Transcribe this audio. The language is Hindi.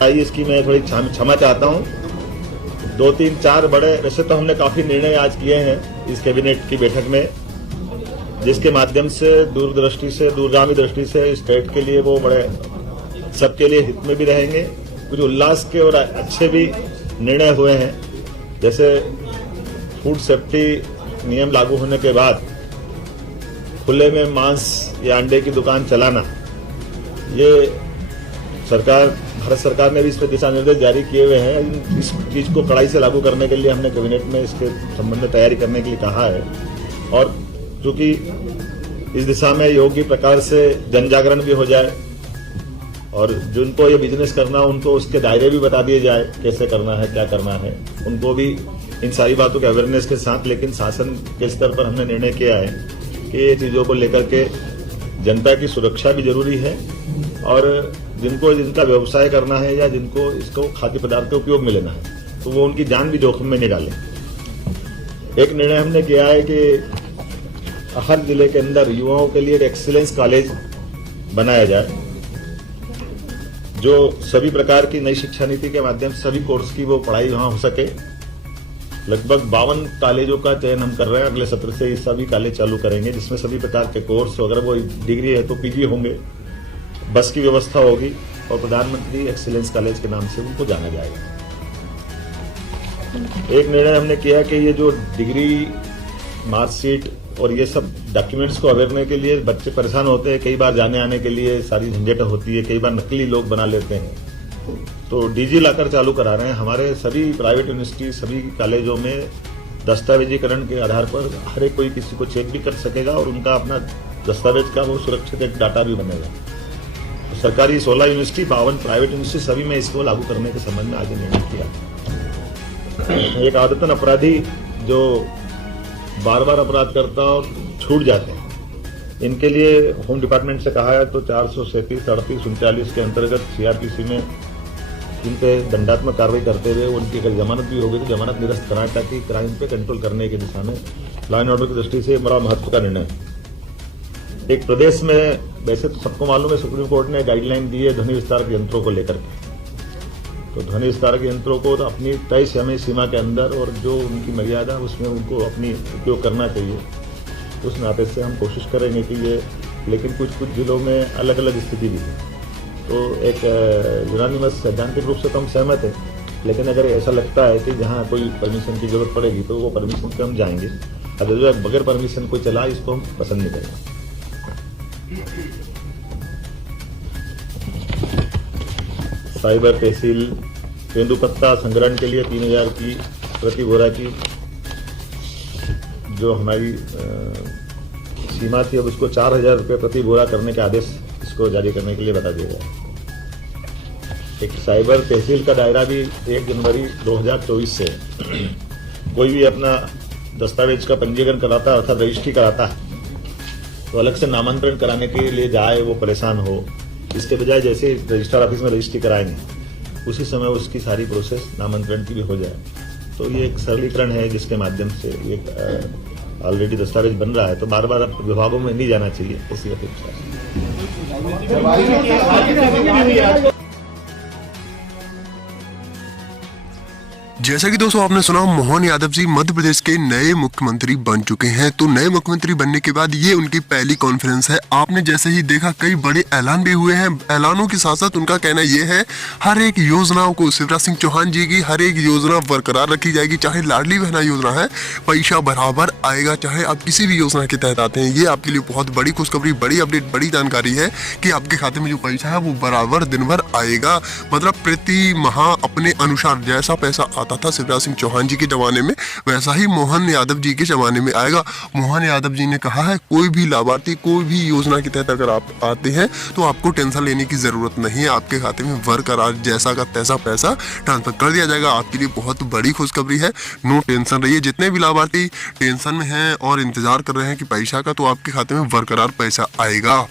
इसकी मैं थोड़ी क्षमा चाहता हूँ। 2, 3, 4 बड़े, वैसे तो हमने काफी निर्णय आज किए हैं इस कैबिनेट की बैठक में, जिसके माध्यम से दूरदृष्टि से, दूरगामी दृष्टि से स्टेट के लिए वो बड़े सबके लिए हित में भी रहेंगे। कुछ उल्लास के और अच्छे भी निर्णय हुए हैं, जैसे फूड सेफ्टी नियम लागू होने के बाद खुले में मांस या अंडे की दुकान चलाना, ये भारत सरकार ने भी इस पर दिशा निर्देश जारी किए हुए हैं। इस चीज को कड़ाई से लागू करने के लिए हमने कैबिनेट में इसके संबंध में तैयारी करने के लिए कहा है, और चूंकि इस दिशा में योग्य प्रकार से जन जागरण भी हो जाए और जिनको ये बिजनेस करना उनको उसके दायरे भी बता दिए जाए, कैसे करना है, क्या करना है, उनको भी इन सारी बातों के अवेयरनेस के साथ। लेकिन शासन के स्तर पर हमने निर्णय किया है कि ये चीजों को लेकर के जनता की सुरक्षा भी जरूरी है, और जिनका व्यवसाय करना है या जिनको इसको खाद्य पदार्थ का उपयोग में लेना है, तो वो उनकी जान भी जोखिम में नहीं डालें। एक निर्णय हमने किया है कि हर जिले के अंदर युवाओं के लिए एक एक्सीलेंस कॉलेज बनाया जाए, जो सभी प्रकार की नई शिक्षा नीति के माध्यम से सभी कोर्स की वो पढ़ाई वहां हो सके। लगभग 52 कॉलेजों का चयन हम कर रहे हैं। अगले सत्र से ये सभी कॉलेज चालू करेंगे, जिसमें सभी प्रकार के कोर्स, अगर वो डिग्री है तो पीजी होंगे, बस की व्यवस्था होगी, और प्रधानमंत्री एक्सीलेंस कॉलेज के नाम से उनको जाना जाएगा। एक निर्णय हमने किया कि ये जो डिग्री, मार्कशीट और ये सब डॉक्यूमेंट्स को अवेयरने के लिए बच्चे परेशान होते हैं, कई बार जाने आने के लिए सारी झंझट होती है, कई बार नकली लोग बना लेते हैं, तो डिजी लॉकर चालू करा रहे हैं। हमारे सभी प्राइवेट यूनिवर्सिटी, सभी कॉलेजों में दस्तावेजीकरण के आधार पर हर एक कोई किसी को चेक भी कर सकेगा, और उनका अपना दस्तावेज का वो सुरक्षित एक डाटा भी बनेगा। सरकारी 16 यूनिवर्सिटी, 52 प्राइवेट यूनिवर्सिटी, सभी में इसको लागू करने के संबंध में आज निर्णय किया। एक आदतन अपराधी जो बार बार अपराध करता और छूट जाते हैं, इनके लिए होम डिपार्टमेंट से कहा है तो 437, 38, 39 के अंतर्गत सीआरपीसी में इन पे दंडात्मक कार्रवाई करते हुए उनकी अगर जमानत भी होगी तो जमानत निरस्त कराएं, ताकि क्राइम पे कंट्रोल करने की दिशा में लॉ एंड ऑर्डर की दृष्टि से बड़ा महत्व का निर्णय है। एक प्रदेश में, वैसे तो सबको मालूम है, सुप्रीम कोर्ट ने गाइडलाइन दी है ध्वनि विस्तारक यंत्रों को लेकर के, तो ध्वनि विस्तारक यंत्रों को तो अपनी तय समय सीमा के अंदर और जो उनकी मर्यादा उसमें उनको अपनी उपयोग करना चाहिए। उस नाते से हम कोशिश करेंगे कि ये, लेकिन कुछ जिलों में अलग अलग स्थिति भी है, तो एक यूनानिमस सैद्धांतिक रूप से तो हम सहमत हैं, लेकिन अगर ऐसा लगता है कि जहाँ कोई परमिशन की जरूरत पड़ेगी तो वो परमिशन पे हम जाएंगे। अगर जो बगैर परमिशन कोई चला, इसको हम पसंद नहीं करेंगे। साइबर तहसील तेंदुपत्ता संग्रहण के लिए 3000 की प्रति बोरा की जो हमारी सीमा थी, अब उसको 4000 रुपये प्रति बोरा करने के आदेश इसको जारी करने के लिए बता दिया गया। एक साइबर तहसील का दायरा भी 1 जनवरी 2024 से कोई भी अपना दस्तावेज का पंजीकरण कराता है, अर्थात रजिस्ट्री कराता है, तो अलग से नामांतरण कराने के लिए जाए वो परेशान हो, इसके बजाय जैसे रजिस्ट्रार ऑफिस में रजिस्ट्री कराएंगे उसी समय उसकी सारी प्रोसेस नामांतरण की भी हो जाए। तो ये एक सरलीकरण है, जिसके माध्यम से एक ऑलरेडी दस्तावेज बन रहा है, तो बार बार विभागों में नहीं जाना चाहिए, इसी अपेक्षा। जैसा कि दोस्तों आपने सुना, मोहन यादव जी मध्य प्रदेश के नए मुख्यमंत्री बन चुके हैं। तो नए मुख्यमंत्री बनने के बाद ये उनकी पहली कॉन्फ्रेंस है। आपने जैसे ही देखा, कई बड़े ऐलान भी हुए हैं। ऐलानों के साथ साथ उनका कहना ये है, हर एक योजनाओं को, शिवराज सिंह चौहान जी की हर एक योजना बरकरार रखी जाएगी। चाहे लाडली बहना योजना है, पैसा बराबर आएगा, चाहे आप किसी भी योजना के तहत आते हैं। ये आपके लिए बहुत बड़ी खुशखबरी, बड़ी अपडेट, बड़ी जानकारी है कि आपके खाते में जो पैसा है वो बराबर दिन भर आएगा। मतलब प्रति माह अपने अनुसार जैसा पैसा आता था शिवराज सिंह चौहान जी के जमाने में, वैसा ही मोहन यादव जी के जमाने में आएगा। मोहन यादव जी ने कहा है, कोई भी लाभार्थी कोई भी योजना के तहत अगर आप आते हैं तो आपको टेंशन लेने की जरूरत नहीं है। आपके खाते में बरकरार जैसा का तैसा पैसा ट्रांसफर कर दिया जाएगा। आपके लिए बहुत बड़ी खुशखबरी है, नो टेंशन रहिए। जितने भी लाभार्थी टेंशन में हैं और इंतजार कर रहे हैं कि पैसा का, तो आपके खाते में बरकरार पैसा आएगा।